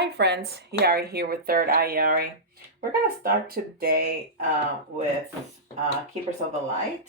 Hi friends, Yari here with Third Eye Yari. We're going to start today with Keepers of the Light.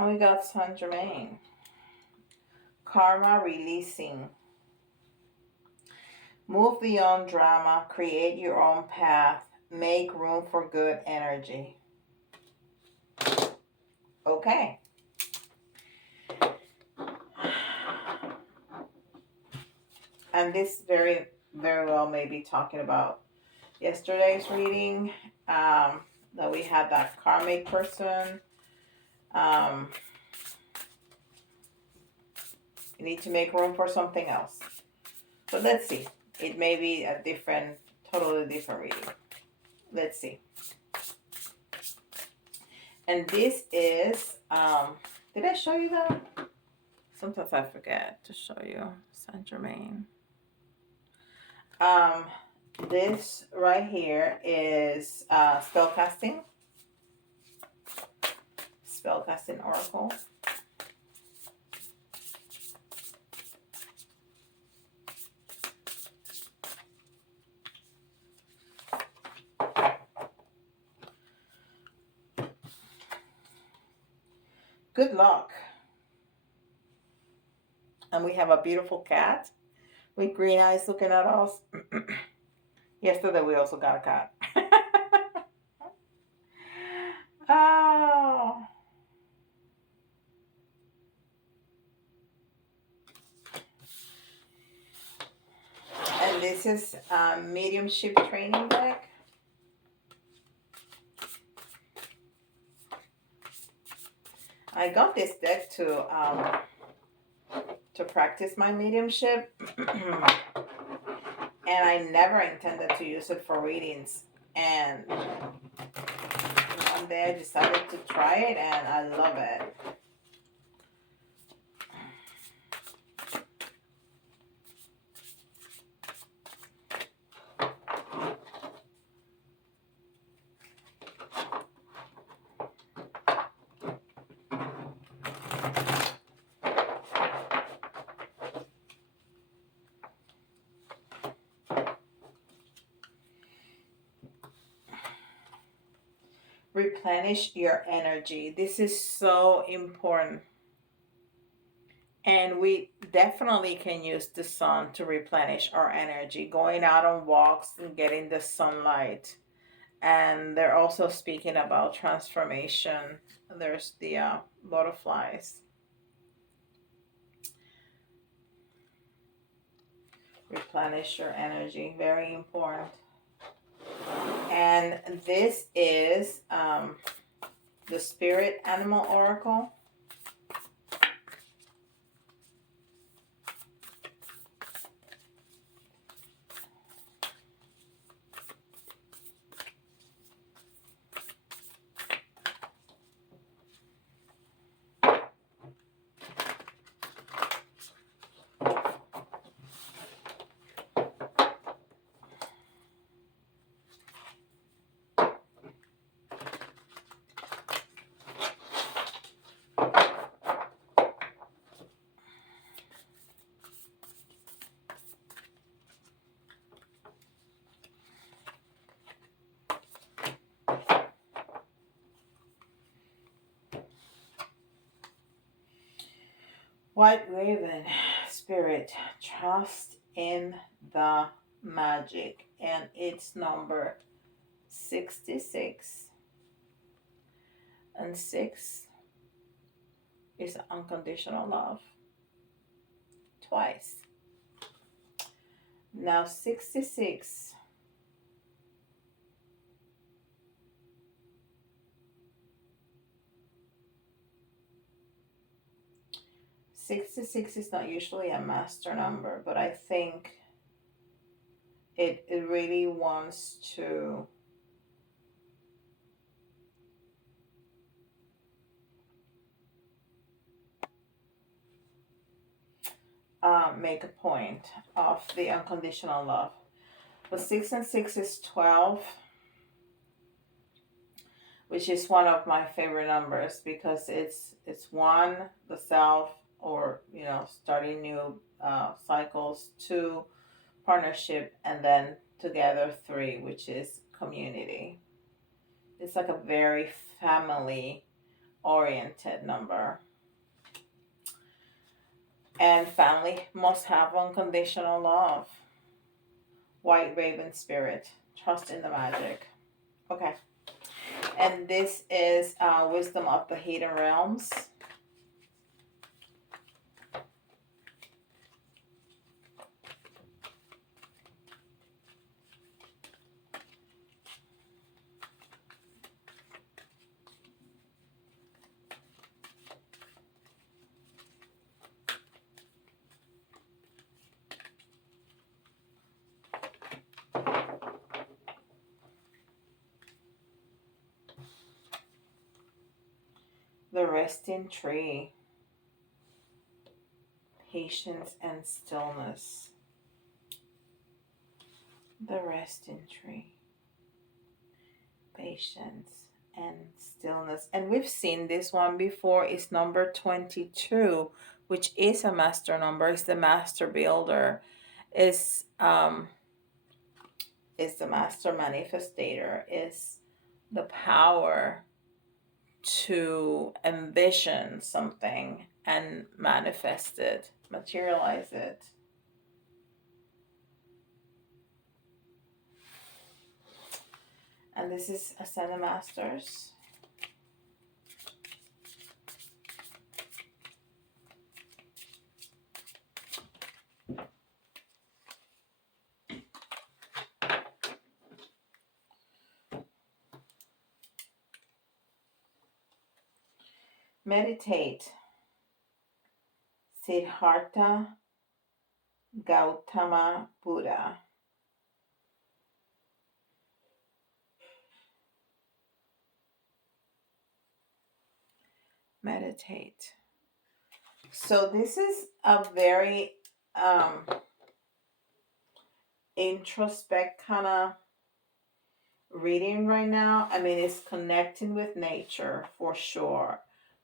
And we got Saint Germain. Karma releasing. Move beyond drama, create your own path, make room for good energy. Okay. And this very well may be talking about yesterday's reading, that we had that karmic person. You need to make room for something else. So let's see. It may be a totally different reading. Let's see. And this is, did I show you that? Sometimes I forget to show you Saint Germain. This right here is Spellcasting Oracle. Good luck. And we have a beautiful cat with green eyes looking at us. Yesterday we also got a cat. Oh. And this is a mediumship training deck. I got this deck to practice my mediumship. And I never intended to use it for readings. And one day I decided to try it and I love it. Replenish your energy. This is so important. And we definitely can use the sun to replenish our energy, going out on walks and getting the sunlight. And they're also speaking about transformation. There's the butterflies. Replenish your energy, very important. And this is the Spirit Animal Oracle. White Raven, Spirit, trust in the magic. And it's number 66. And 6 is unconditional love. twice. Now 66. 66 is not usually a master number, but I think it really wants to make a point of the unconditional love. But 6 and 6 is 12, which is one of my favorite numbers because it's one, the self, or starting new cycles, two, partnership, and then together, three, which is community. It's like a very family oriented number. And family must have unconditional love. White Raven Spirit. Trust in the magic. Okay. And this is Wisdom of the Hidden Realms. The Resting Tree. Patience and stillness. The Resting Tree. Patience and stillness. And we've seen this one before. It's number 22, which is a master number. It's the master builder. It's the master manifestator. It's the power to envision something and manifest it, materialize it. And this is Ascended Masters. Meditate. Siddhartha Gautama Buddha. Meditate. So this is a very introspect kind of reading right now. I mean, it's connecting with nature for sure,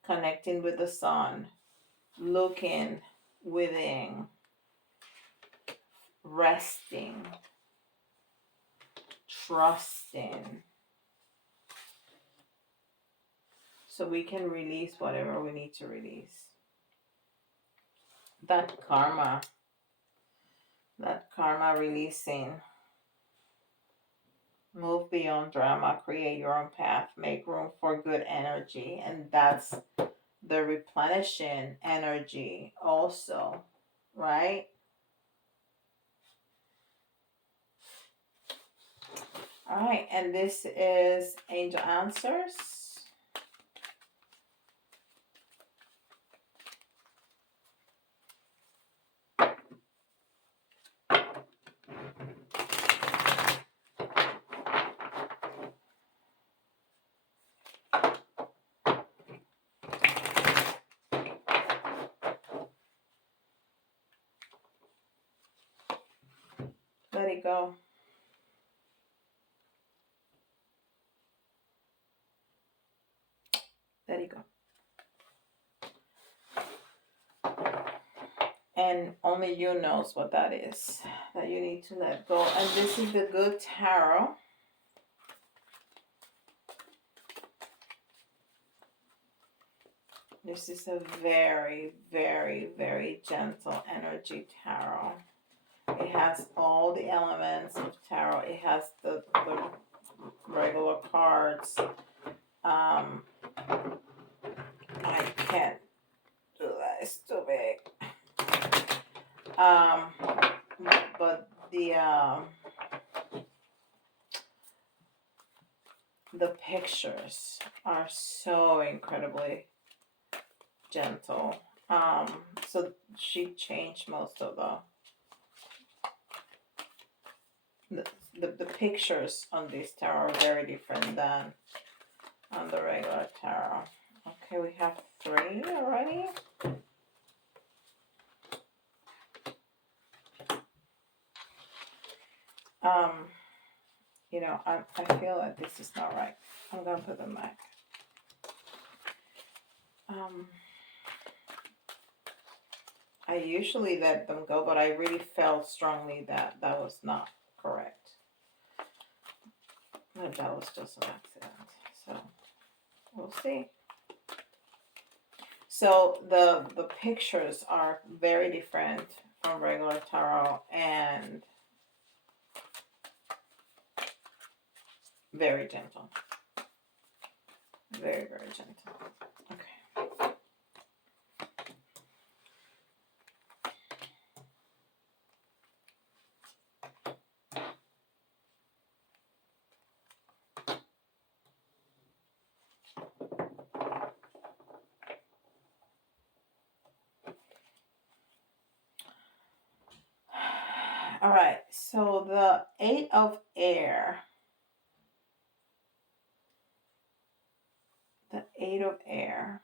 connecting with the sun, looking within, resting, trusting, so we can release whatever we need to release. That karma releasing. Move beyond drama, create your own path, make room for good energy. And that's the replenishing energy also, right? All right, and this is Angel Answers. Let it go. Let it go. And only you knows what that is, that you need to let go. And this is the Good Tarot. This is a very, very, very gentle energy tarot. It has all the elements of tarot. It has the regular cards. I can't do that. It's too big. Um, but the pictures are so incredibly gentle. So she changed most of the pictures on this tarot are very different than on the regular tarot. Okay, we have 3 already. You know, I feel that this is not right. I'm gonna put them back. I usually let them go, but I really felt strongly that that was not correct. But that was just an accident. So we'll see. So the pictures are very different from regular tarot and very gentle. Very, very gentle. Okay. All right, so the 8 of air. The 8 of air.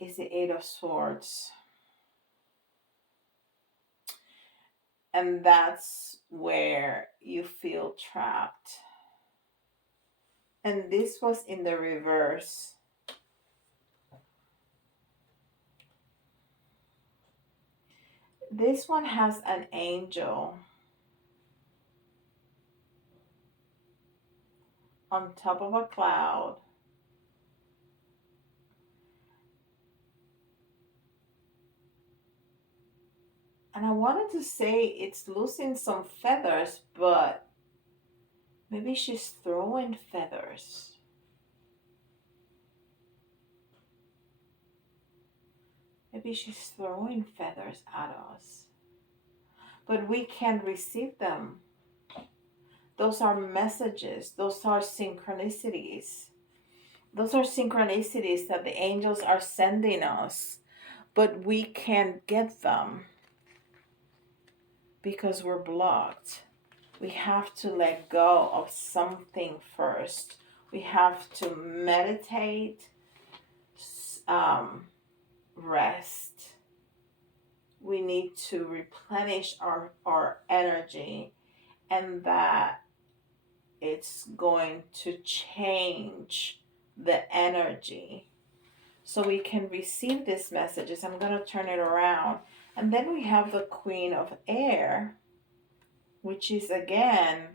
Is the 8 of swords. And that's where you feel trapped. And this was in the reverse. This one has an angel on top of a cloud. And I wanted to say it's losing some feathers, but maybe she's throwing feathers. Maybe she's throwing feathers at us. But we can't receive them. Those are messages. Those are synchronicities. Those are synchronicities that the angels are sending us. But we can't get them because we're blocked. We have to let go of something first. We have to meditate, rest. We need to replenish our energy, and that it's going to change the energy so we can receive these messages. I'm going to turn it around. And then we have the Queen of Air, which is again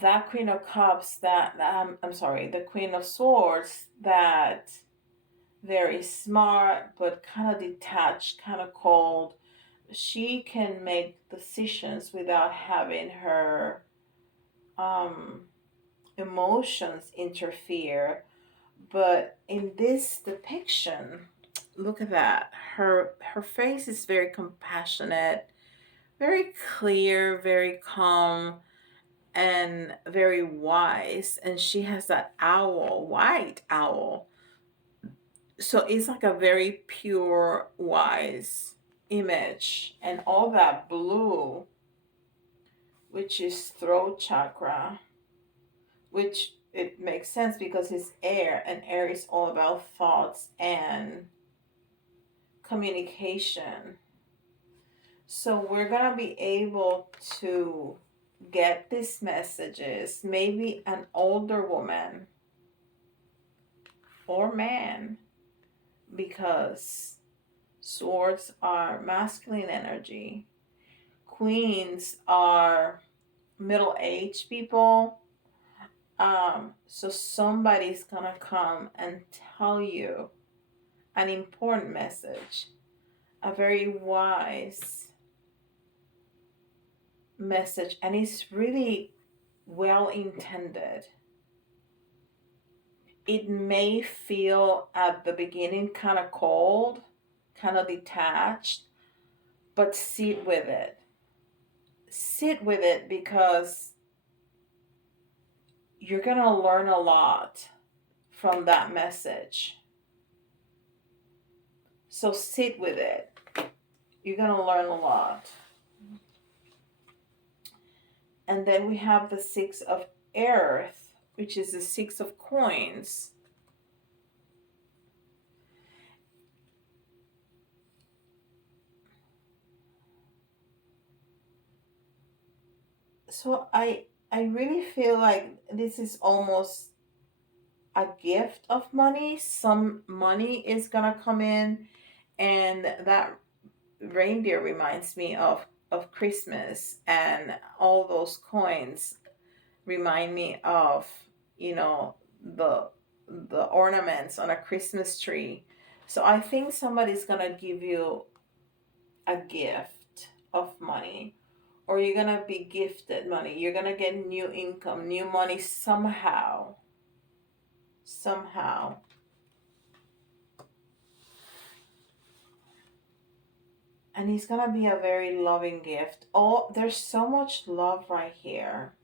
that Queen of Cups that, the Queen of Swords, that very smart but kind of detached, kind of cold. She can make decisions without having her emotions interfere. But in this depiction, look at that. Her face is very compassionate, very clear, very calm, and very wise. And she has that owl, white owl. So it's like a very pure, wise image. And all that blue, which is throat chakra, which it makes sense because it's air, and air is all about thoughts and communication. So we're going to be able to get these messages. Maybe an older woman or man, because swords are masculine energy. Queens are middle-aged people. So somebody's gonna come and tell you an important message, a very wise message, and it's really well intended. it may feel at the beginning kind of cold, kind of detached, but sit with it. Sit with it because you're going to learn a lot from that message. So sit with it. You're going to learn a lot. And then we have the Six of Earth, which is the Six of Coins. So I really feel like this is almost a gift of money. Some money is gonna come in, and that reindeer reminds me of Christmas, and all those coins remind me of, you know, the ornaments on a Christmas tree. So I think somebody's gonna give you a gift of money, or you're gonna be gifted money. You're gonna get new income, new money somehow. Somehow. And it's gonna be a very loving gift. Oh, there's so much love right here.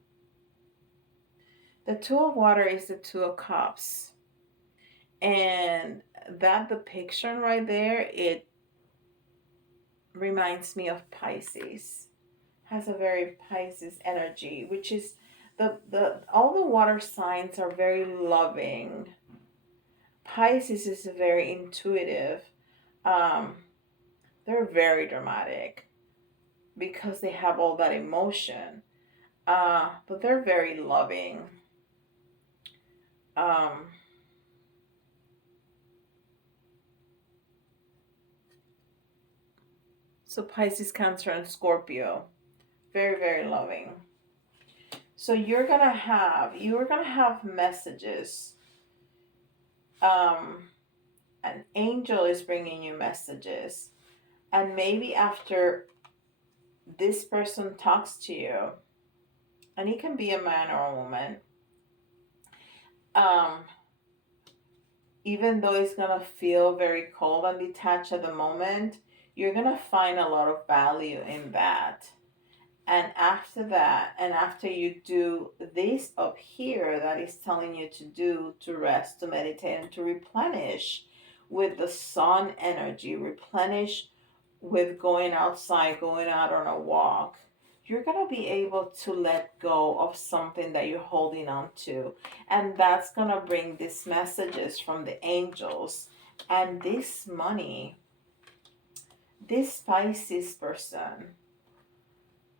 The Two of Water is the Two of Cups. And that depiction right there, it reminds me of Pisces. Has a very Pisces energy, which is the all the water signs are very loving. Pisces is very intuitive. Um, they're very dramatic because they have all that emotion. But they're very loving. Um, so Pisces, Cancer, and Scorpio, very, very loving. So you're gonna have messages. An angel is bringing you messages, and maybe after this person talks to you, and it can be a man or a woman, um, even though it's gonna feel very cold and detached at the moment, you're gonna find a lot of value in that. And after that, and after you do this up here that is telling you to do, to rest, to meditate, and to replenish with the sun energy, replenish with going outside, going out on a walk, you're going to be able to let go of something that you're holding on to. And that's going to bring these messages from the angels. And this money, this Pisces person,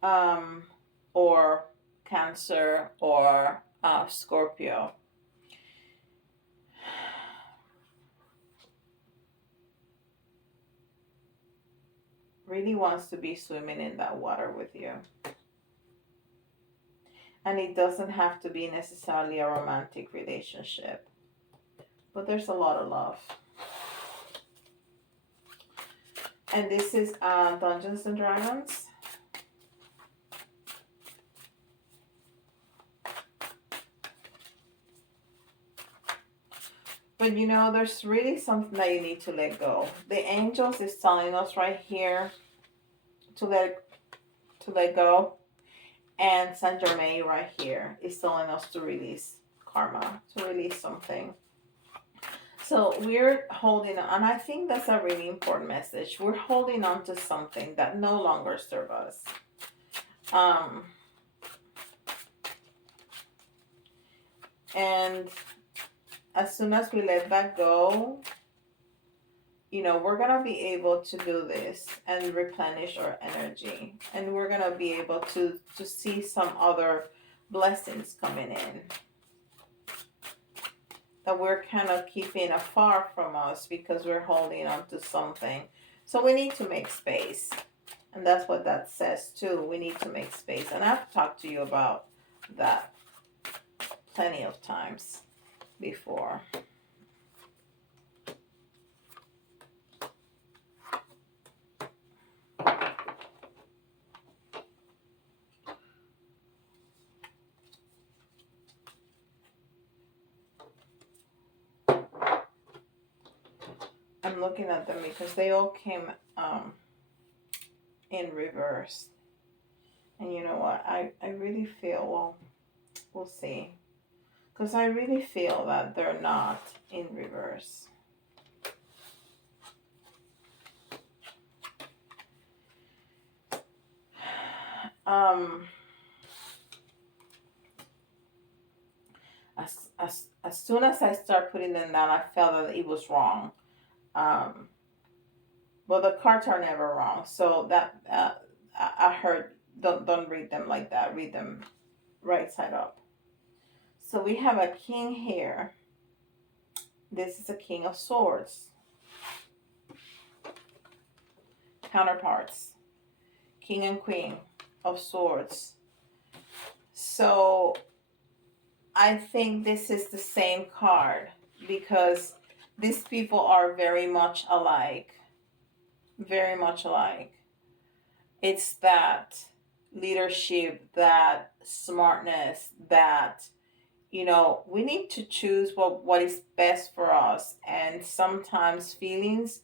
um, or Cancer or Scorpio, really wants to be swimming in that water with you. And it doesn't have to be necessarily a romantic relationship, but there's a lot of love. And this is Dungeons and Dragons. But you know, there's really something that you need to let go. The angels is telling us right here to let go. And Saint Germain right here is telling us to release karma, to release something. So we're holding on, and I think that's a really important message. We're holding on to something that no longer serves us. And as soon as we let that go, you know, we're going to be able to do this and replenish our energy. And we're going to be able to see some other blessings coming in that we're kind of keeping afar from us because we're holding on to something. So we need to make space. And that's what that says too. We need to make space. And I've talked to you about that plenty of times before. I'm looking at them because they all came in reverse. And you know what? I really feel, well, we'll see. Because I really feel that they're not in reverse. As soon as I start putting them down, I felt that it was wrong. Well, the cards are never wrong. So that I heard, don't read them like that. Read them right side up. So we have a king here. This is a king of swords. Counterparts. King and queen of swords. So I think this is the same card because these people are very much alike. Very much alike. It's that leadership, that smartness, that, you know, we need to choose what is best for us. And sometimes feelings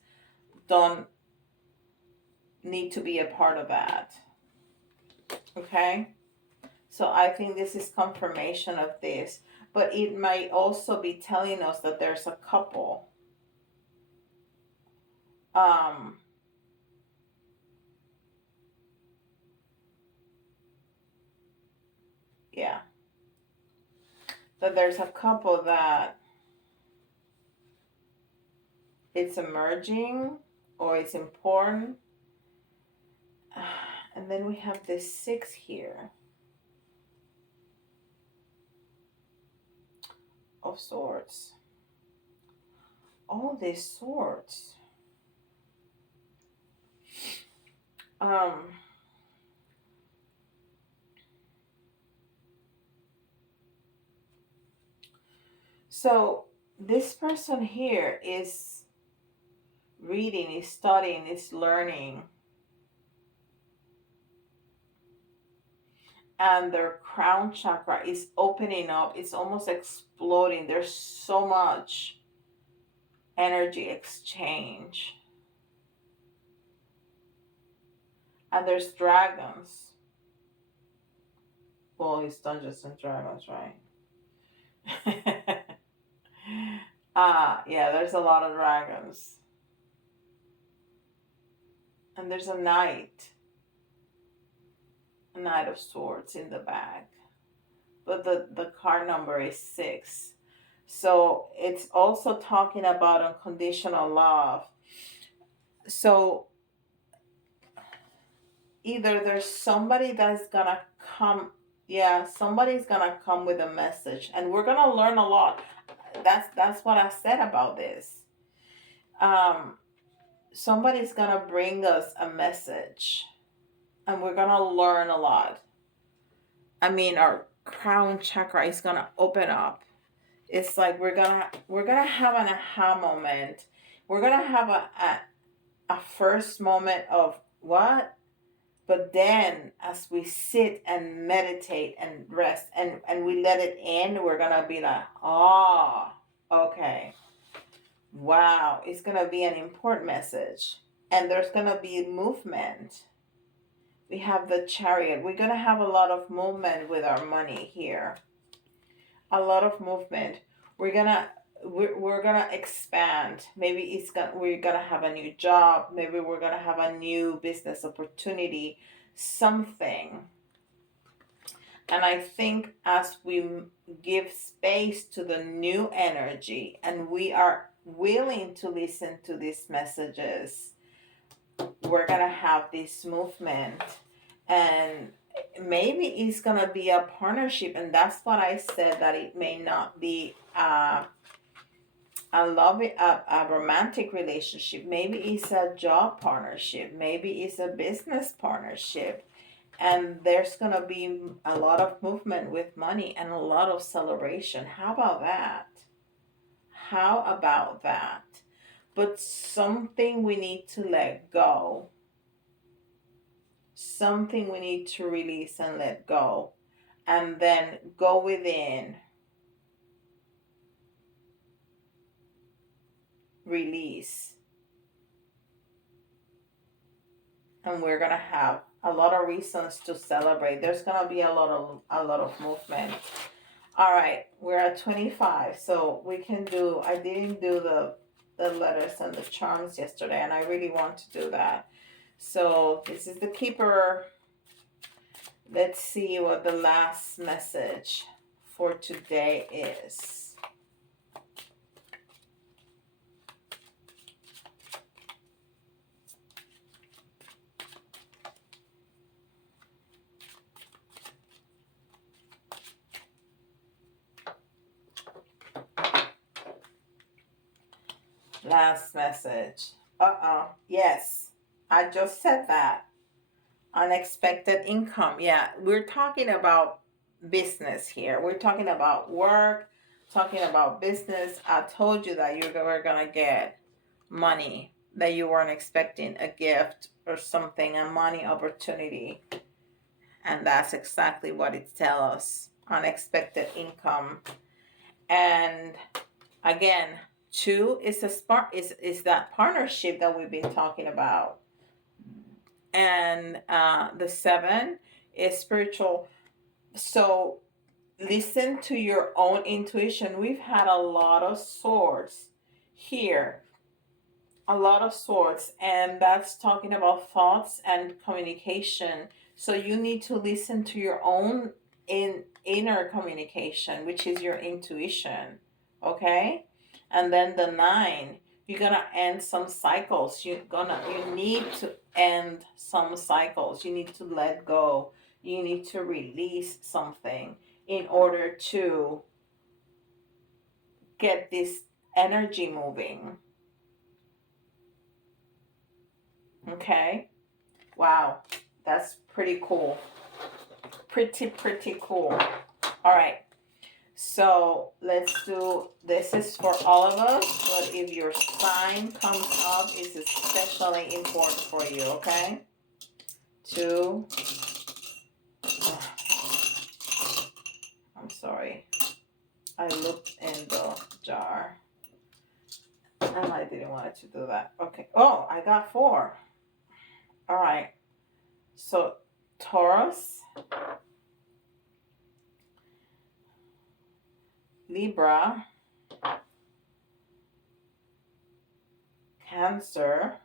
don't need to be a part of that. Okay? So I think this is confirmation of this. But it might also be telling us that there's a couple. Yeah. That there's a couple that it's emerging or it's important. And then we have this 6 here of swords. All these swords. So this person here is reading, is studying, is learning. And their crown chakra is opening up. It's almost exploding. There's so much energy exchange. And there's dragons. Well, it's Dungeons and Dragons, right? Yeah, there's a lot of dragons. And there's a knight. A knight of swords in the back. But the card number is 6. So it's also talking about unconditional love. So either there's somebody that's gonna come, somebody's gonna come with a message, and we're gonna learn a lot. That's what I said about this. Somebody's gonna bring us a message, and we're gonna learn a lot. I mean, our crown chakra is gonna open up. It's like we're gonna have an aha moment. We're gonna have a first moment of what? But then as we sit and meditate and rest and we let it in, we're gonna be like, oh, okay. Wow, it's gonna be an important message. And there's gonna be movement. We have the Chariot. We're gonna have a lot of movement with our money here. A lot of movement. We're gonna expand. Maybe we're gonna have a new job. Maybe we're gonna have a new business opportunity, something. And I think as we give space to the new energy and we are willing to listen to these messages, we're gonna have this movement. And maybe it's gonna be a partnership, and that's what I said, that it may not be a romantic relationship. Maybe it's a job partnership. Maybe it's a business partnership, and there's gonna be a lot of movement with money and a lot of celebration. How about that? How about that? But something we need to let go. Something we need to release and let go. And then go within. Release. and we're gonna have a lot of reasons to celebrate. There's gonna be a lot of movement. All right, we're at 25, so we can do. I didn't do the letters and the charms yesterday, and I really want to do that. So this is the Kipper. Let's see what the last message for today is. Last message. Yes, I just said that. Unexpected income. Yeah, we're talking about business here. We're talking about work, talking about business. I told you that you were going to get money that you weren't expecting, a gift or something, a money opportunity. And that's exactly what it tells us. Unexpected income. And again, 2 is a spark, is that partnership that we've been talking about. And the 7 is spiritual. So listen to your own intuition. We've had a lot of swords here, a lot of swords, and that's talking about thoughts and communication. So you need to listen to your own inner communication, which is your intuition. Okay. And then the 9, you're gonna end some cycles. You need to end some cycles. You need to let go. You need to release something in order to get this energy moving. Okay. Wow, that's pretty cool. Pretty cool. All right. So let's do, this is for all of us, but if your sign comes up, it's especially important for you, okay? 2. I'm sorry. I looked in the jar and I didn't want it to do that. Okay. Oh, I got 4. All right. So Taurus, Libra, Cancer,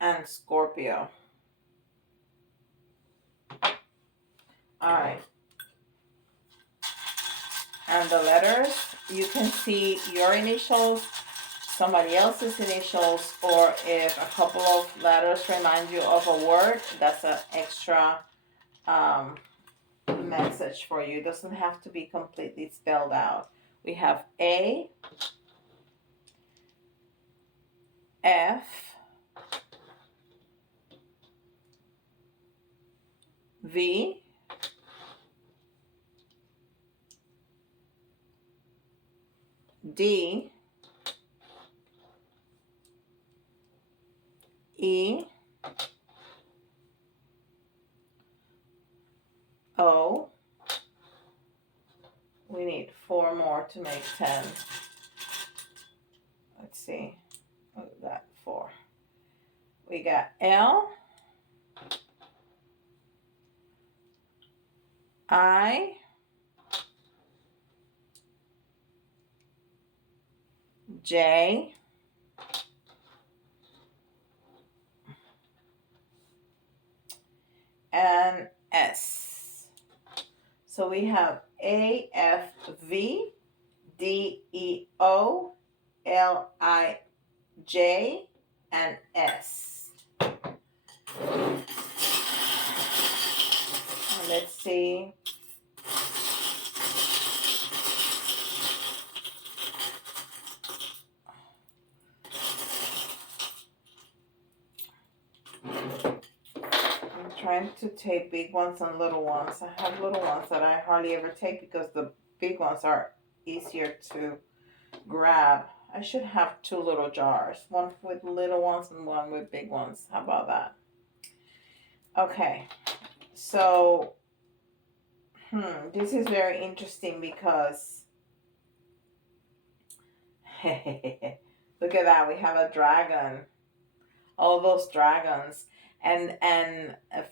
and Scorpio. All right. And the letters, you can see your initials, somebody else's initials, or if a couple of letters remind you of a word, that's an extra message for you. It doesn't have to be completely spelled out. We have A, F, V, D, E, O. We need 4 more to make 10. Let's see. We got 4. We got L, I, J, and S. So we have A, F, V, D, E, O, L, I, J, and S. And let's see. Trying to take big ones and little ones. I have little ones that I hardly ever take because the big ones are easier to grab. I should have 2 little jars, one with little ones and one with big ones. How about that? Okay, so this is very interesting because Look at that. We have a dragon. All those dragons. And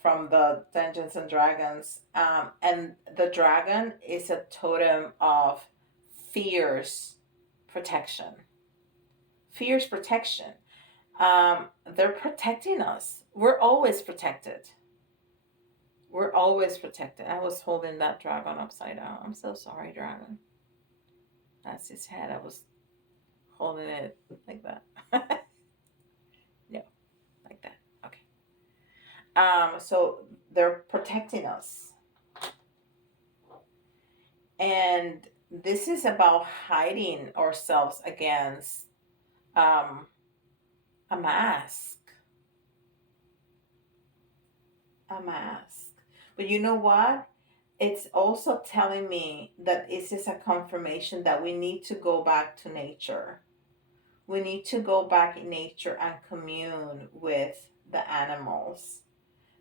from the Dungeons and Dragons. And the dragon is a totem of fierce protection. Fierce protection. They're protecting us. We're always protected. We're always protected. I was holding that dragon upside down. I'm so sorry, dragon. That's his head. I was holding it like that. No, like that. Okay. So they're protecting us. And this is about hiding ourselves against a mask. A mask. But you know what? It's also telling me that this is a confirmation that we need to go back to nature. We need to go back in nature and commune with the animals.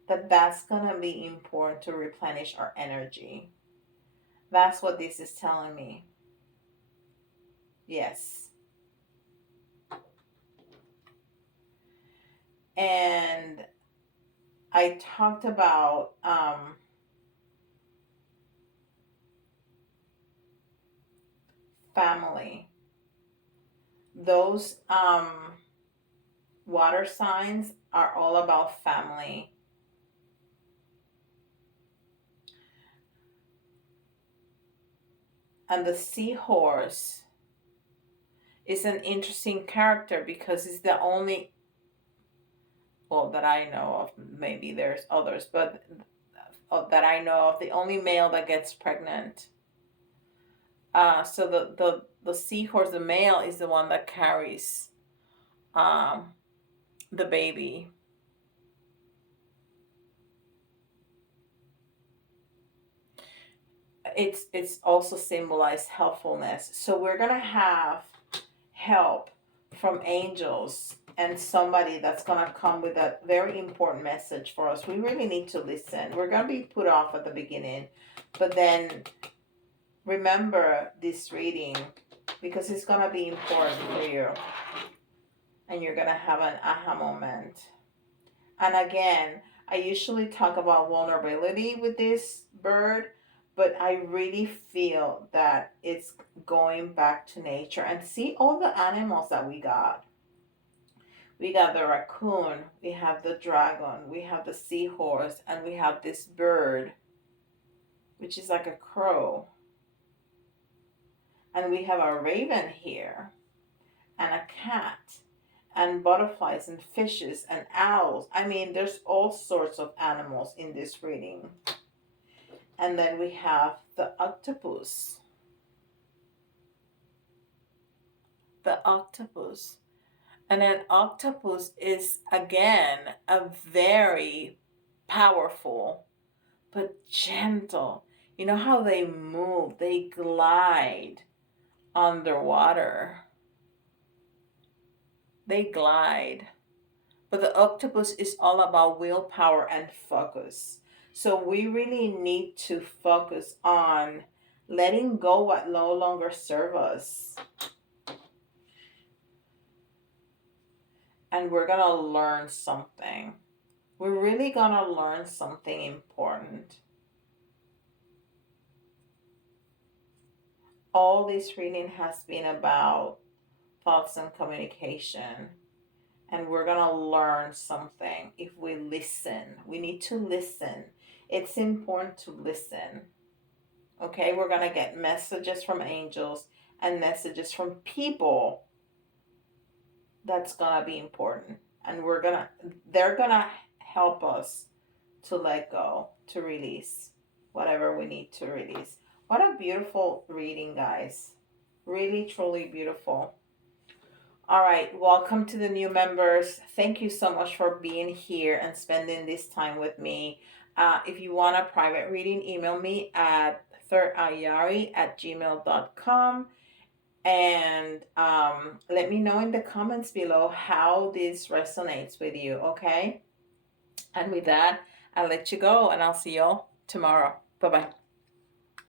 That's going to be important to replenish our energy. That's what this is telling me. Yes. And I talked about family. Those water signs are all about family. And the seahorse is an interesting character because it's the only, well, that I know of. Maybe there's others, but that I know of, the only male that gets pregnant. So the seahorse, the male, is the one that carries the baby. It's also symbolized helpfulness. So we're gonna have help from angels and somebody that's gonna come with a very important message for us. We really need to listen. We're gonna be put off at the beginning, but then remember this reading because it's gonna be important for you, and you're gonna have an aha moment. And again, I usually talk about vulnerability with this bird, but I really feel that it's going back to nature. And see all the animals that we got. We got the raccoon, we have the dragon, we have the seahorse, and we have this bird, which is like a crow. And we have a raven here, and a cat, and butterflies, and fishes, and owls. I mean, there's all sorts of animals in this reading. And then we have the octopus. The octopus. And an octopus is, again, a very powerful but gentle. You know how they move, they glide underwater. They glide. But the octopus is all about willpower and focus. So we really need to focus on letting go what no longer serves us. And we're going to learn something. We're really going to learn something important. All this reading has been about thoughts and communication. And we're going to learn something if we listen. We need to listen. It's important to listen. Okay, we're going to get messages from angels and messages from people. That's going to be important. And they're going to help us to let go, to release whatever we need to release. What a beautiful reading, guys. Really, truly beautiful. All right, welcome to the new members. Thank you so much for being here and spending this time with me. If you want a private reading, email me at thirdayari@gmail.com. And let me know in the comments below how this resonates with you, okay? And with that, I'll let you go, and I'll see y'all tomorrow. Bye-bye.